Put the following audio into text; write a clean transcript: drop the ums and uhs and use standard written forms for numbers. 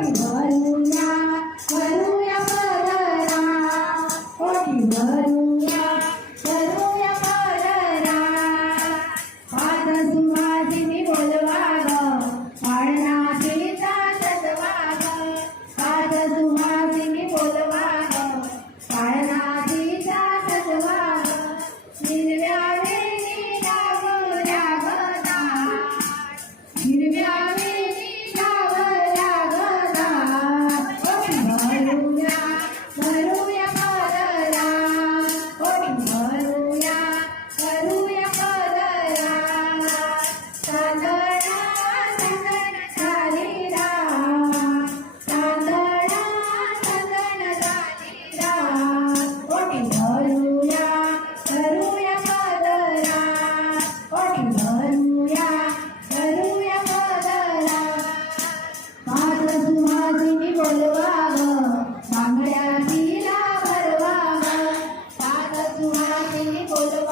ओटी भरूया भरूया पदरा, ओटी भरूया भरूया पदरा, पाच सुवासिनी बोलवा ग पाळणातीचा सजवा ग, पाच सुवासिनी बोलवा ग पाळणातीचा सजवा ग, हिरव्या वेणी लावल्या ग दाट, हिरव्या वेणी लावल्या ग दाट, ओटी भरूया भरूया पदरा, ओटी भरूया भरूया पदरा, तांदळा चंदन झालीरा, तांदळा चंदन झालीरा, ओटी भरूया भरूया पदरा, ओटी भरूया भरूया पदरा, पाच सुवासिनी बोलवा ग बांगड्या तिला भरवा ग, पाच सुवासिनी बोलवा